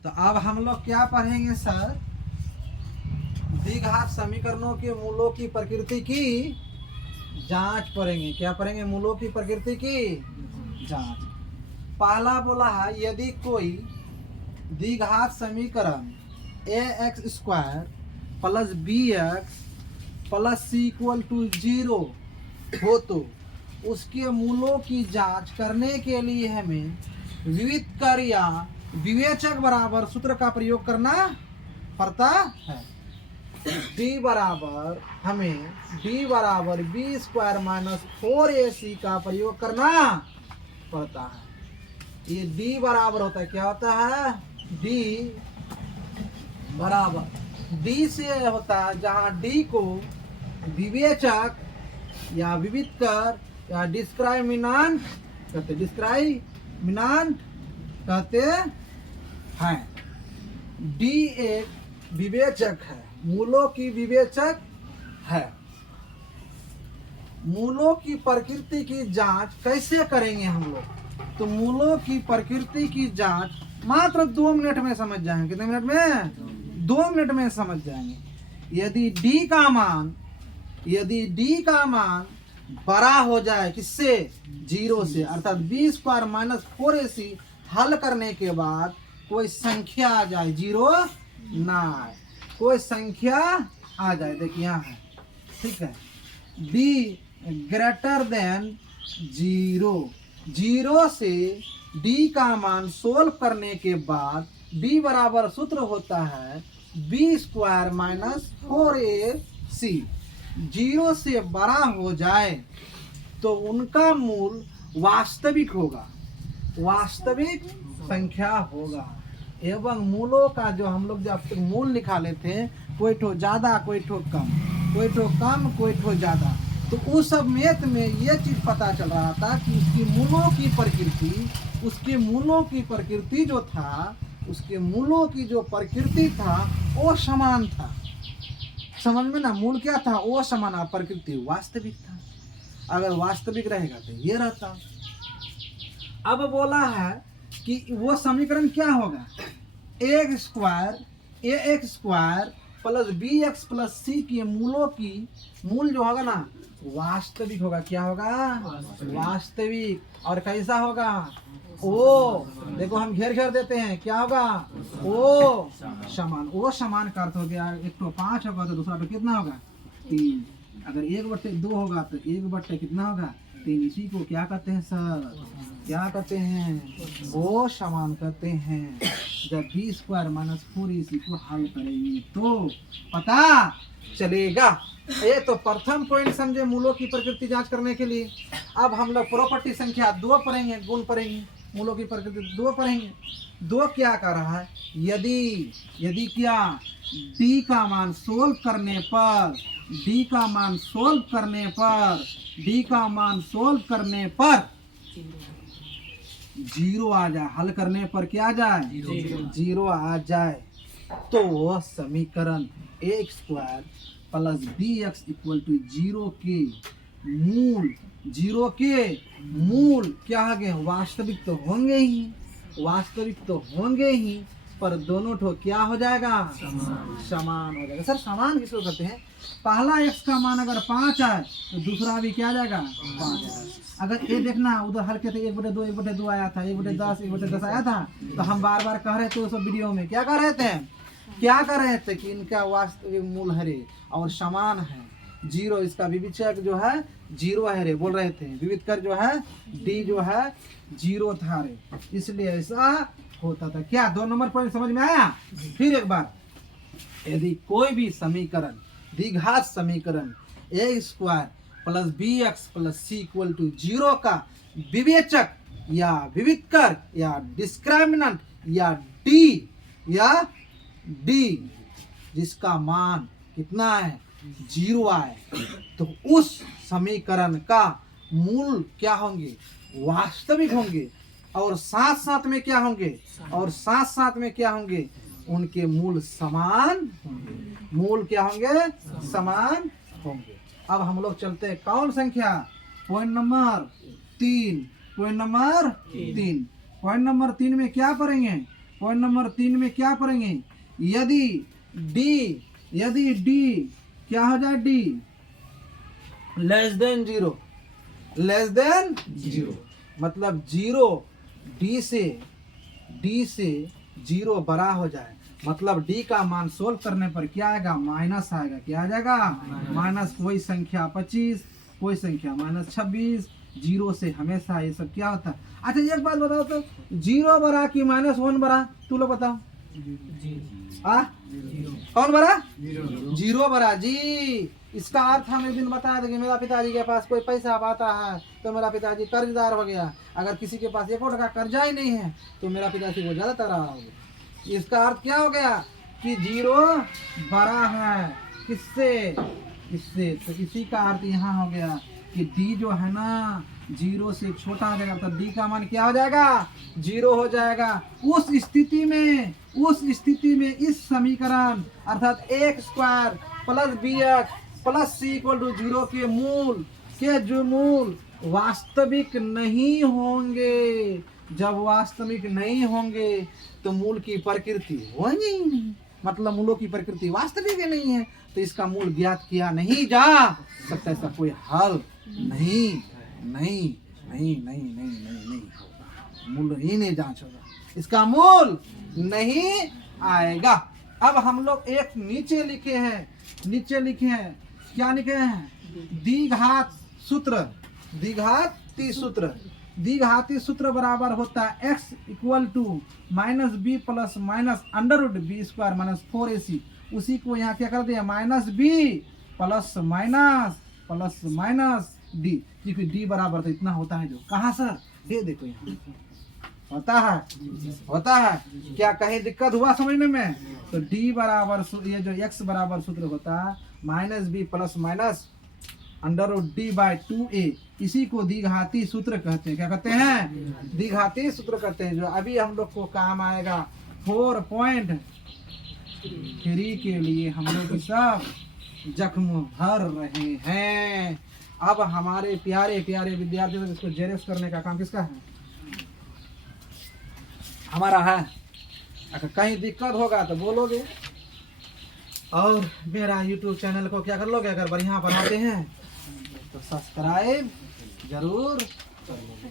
तो अब हम लोग क्या पढ़ेंगे सर, द्विघात समीकरणों के मूलों की प्रकृति की जांच पढ़ेंगे। क्या पढ़ेंगे? मूलों की प्रकृति की जांच। पहला बोला है यदि कोई द्विघात समीकरण ax² plus bx plus c equal to 0 हो तो उसके मूलों की जांच करने के लिए हमें विविधकर या विवेचक बराबर सूत्र का प्रयोग करना पड़ता है। हमें d बराबर b² माइनस 4ac का प्रयोग करना पड़ता है। ये d बराबर होता है, क्या होता है? d बराबर d से होता है जहाँ d को विवेचक या विविधकर या डिस्क्राइमिनांट कहते हैं। d एक विवेचक है, मूलों की विवेचक है। मूलों की प्रकृति की जांच कैसे करेंगे हम लोग? तो मूलों की प्रकृति की जांच मात्र 2 मिनट में समझ जाएंगे। कितने मिनट में? 2 मिनट में समझ जाएंगे। यदि d का मान बड़ा हो जाए किससे? 0 से, अर्थात b² माइनस 4ac हल करने के बाद कोई संख्या आ जाए, 0 ना आए, कोई संख्या आ जाए। देखिए यहाँ है, ठीक है, d ग्रेटर देन 0 से d का मान सोल्व करने के बाद d बराबर सूत्र होता है b² माइनस 4ac। 0 से बड़ा हो जाए तो उनका मूल वास्तविक होगा, वास्तविक संख्या होगा। एवं मूलों का जो हम लोग जब मूल निकाले थे, कोई ठो ज्यादा कोई ठो कम, कोई ठो कम कोई ठो ज्यादा, तो उस सब मेथ में ये चीज पता चल रहा था कि उसके मूलों की प्रकृति जो था, उसके मूलों की जो प्रकृति था वो समान था। समझ में ना? मूल क्या था? वो समान, प्रकृति वास्तविक था। अगर वास्तविक रहेगा तो ये रहता। अब बोला है कि वो समीकरण क्या होगा? ax² plus bx plus c के मूल जो होगा ना, वास्तविक होगा। क्या होगा? वास्तविक। और कैसा होगा? ओ, देखो हम घेर देते हैं, क्या होगा? ओ समान। ओ समान का अर्थ हो गया, एक तो 5 होगा तो दूसरा तो कितना होगा? 3। अगर 1/2 होगा तो 1/ कितना होगा? 3। इसी को क्या कहते हैं सर? क्या कहते हैं? वो समान कहते हैं। जब b² माइनस 4ac को हल करेंगे तो पता चलेगा। ये तो प्रथम पॉइंट समझे मूलों की प्रकृति जांच करने के लिए। अब हम लोग प्रॉपर्टी संख्या 2 पढ़ेंगे, गुण पढ़ेंगे, मूलों की प्रकृति 2 पढ़ेंगे। 2 क्या कर रहा है? यदि क्या d का मान सोल्व करने पर 0 आ जाए, हल करने पर क्या आ जाए? 0 आ जाए, तो वह समीकरण ax² plus bx equal to 0 के मूल क्या होंगे? वास्तविक तो होंगे ही, पर दोनों ठो क्या हो जाएगा? समान हो जाएगा। सर समान किसको कहते हैं? पहला x का मान अगर 5 आए तो दूसरा भी क्या आ जाएगा? 5 आएगा। अगर ये देखना उधर हल्के थे 1/2 आया था, 1/10 1/10 आया था, तो हम बार कह रहे थे उस वीडियो में, क्या कह रहे थे कि इनका वास्तविक मूल है रे और समान है। 0 इसका विवेचक जो है 0 है रे, बोल रहे थे। विविधकर जो है d जो है 0 था रे, इसलिए ऐसा होता था। क्या 2 नंबर पॉइंट समझ में आया? फिर एक बार, यदि कोई भी समीकरण, द्विघात समीकरण ax² plus bx plus c equal to 0 का विवेचक या विविधकर या डिस्क्रिमिनेंट या d जिसका मान कितना है? 0 आए, तो उस समीकरण का मूल क्या होंगे? वास्तविक होंगे। और साथ में क्या होंगे? उनके मूल समान होंगे। मूल क्या होंगे? समान होंगे। अब हम लोग चलते हैं कौन संख्या? Point number 3। पॉइंट नंबर 3 में क्या पढ़ेंगे? पॉइंट नंबर 3 में क्या पढ़ेंगे, यदि डी क्या हो जाए, डी लेस देन जीरो, मतलब जीरो डी से जीरो बड़ा हो जाए, मतलब डी का मान सोल्व करने पर क्या आएगा, माइनस आएगा। क्या आ जाएगा, माइनस। कोई संख्या 25, कोई संख्या -26, जीरो से हमेशा ये सब क्या होता है। अच्छा एक बात बताओ तो, जीरो बड़ा कि -1 बड़ा, तू लोग बताओ। कौन बड़ा, जीरो बड़ा जी। इसका अर्थ हम एक दिन बताया था कि मेरा पिताजी के पास कोई पैसा आता है तो मेरा पिताजी कर्जदार हो गया, अगर किसी के पास 1 टका कर्जा ही नहीं है तो मेरा पिताजी को ज्यादा तगड़ा हो गया। इसका अर्थ क्या हो गया कि जीरो बड़ा है किससे, इससे। तो इसी का अर्थ यहाँ हो गया कि डी जो है ना जीरो से छोटा हो जाएगा, तब डी का मान क्या हो जाएगा, जीरो हो जाएगा। उस स्थिति में इस समीकरण अर्थात x square plus bx plus c equal to 0 के जो मूल वास्तविक नहीं होंगे, जब वास्तविक नहीं होंगे तो मूल की प्रकृति होंगे ही नहीं, मतलब मूलों की प्रकृति वास्तविक नहीं है, तो इसका मूल ज्ञात किया नहीं जा सकता। ऐसा कोई हल नहीं मूल ही नहीं जांच होगा, इसका मूल नहीं आएगा। अब हम लोग एक नीचे लिखे हैं, क्या लिखे हैं, द्विघाती सूत्र बराबर होता है x equal to -b plus minus under root b square minus 4ac। उसी को यहाँ क्या कर दिया, -b प्लस माइनस d, क्योंकि d बराबर तो इतना होता है। जो कहाँ सर, ये देखो यहाँ होता है क्या, कहीं दिक्कत हुआ समझने में। तो d बराबर ये जो x बराबर सूत्र होता है -b plus minus under root d by 2a, इसी को द्विघाती सूत्र कहते हैं। क्या कहते हैं, द्विघाती सूत्र कहते हैं, जो अभी हम लोग को काम आएगा 4.3 के लिए। हम लोग सब जख्म भर रहे हैं। अब हमारे प्यारे विद्यार्थी, इसको जेरेक्स करने का काम किसका है, हमारा है। अगर कहीं दिक्कत होगा तो बोलोगे, और मेरा YouTube चैनल को क्या कर लोगे, अगर बढ़िया बनाते हैं तो सब्सक्राइब जरूर कर लोगे।